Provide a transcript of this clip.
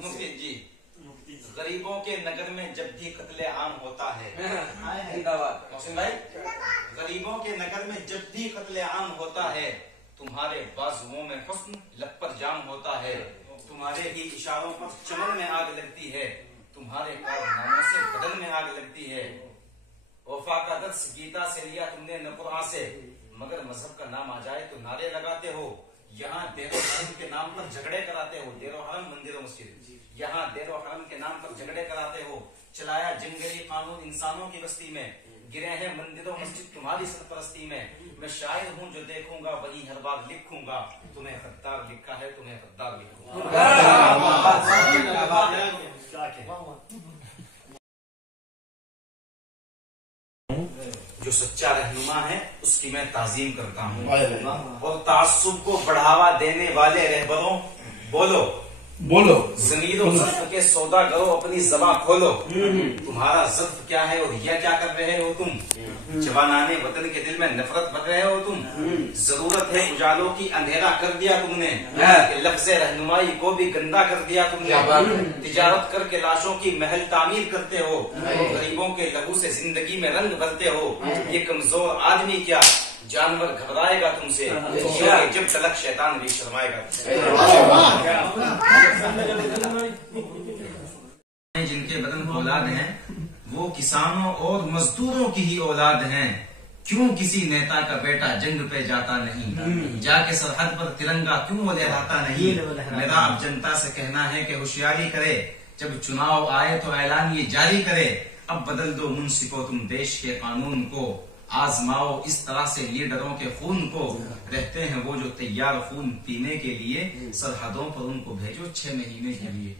मुफ्ती जी, गरीबों के नगर में जब भी कत्ले आम होता है, मोहसिन भाई, गरीबों के नगर में जब भी कत्ले आम होता है, तुम्हारे बाजुओं में हुस्न लब पर जाम होता है, तुम्हारे ही इशारों पर चमन में आग लगती है, तुम्हारे कारनामों से बदन में आग लगती है। वफा का दर्स गीता से लिया तुमने न कुरान से, मगर मजहब का नाम आ जाए तो नारे लगाते हो। यहाँ देरो हरम के नाम पर झगड़े कराते हो, देरो हरम मंदिर मस्जिद, यहाँ देरो हरम के नाम पर झगड़े कराते हो। चलाया जंगली कानून इंसानों की बस्ती में, गिरे हैं मंदिरों मस्जिद तुम्हारी सरपरस्ती में। मैं शायर हूँ जो देखूंगा वही हर बार लिखूंगा, तुम्हें गद्दार लिखा है तुम्हें गद्दार लिखूंगा। जो सच्चा रहनुमा है उसकी मैं ताजीम करता हूँ, और तासुब को बढ़ावा देने वाले रहबरों बोलो बोलो, ज़मीर और ज़र्फ के सौदा करो, अपनी ज़बान खोलो। तुम्हारा ज़र्फ क्या है और यह क्या कर रहे हो तुम? जवानाने वतन के दिल में नफरत भर रहे हो तुम। जरूरत है उजालों की, अंधेरा कर दिया तुमने, लफ्ज़े रहनुमाई को भी गंदा कर दिया तुमने। तिजारत करके लाशों की महल तामीर करते हो, गरीबों के लहू से जिंदगी में रंग भरते हो। ये कमजोर आदमी क्या जानवर घबराएगा तुमसे, जब तलक शैतान भी शर्माएगा। जिनके बदन औलाद हैं वो किसानों और मजदूरों की ही औलाद हैं। क्यों किसी नेता का बेटा जंग पे जाता नहीं, जाके सरहद पर तिरंगा क्यों लहराता नहीं? मेरा अब जनता से कहना है कि होशियारी करे, जब चुनाव आए तो ऐलान ये जारी करे। अब बदल दो मुंसिफो तुम देश के कानून को, आजमाओ इस तरह से लीडरों के खून को। रहते हैं वो जो तैयार खून पीने के लिए, सरहदों पर उनको भेजो 6 महीने के लिए।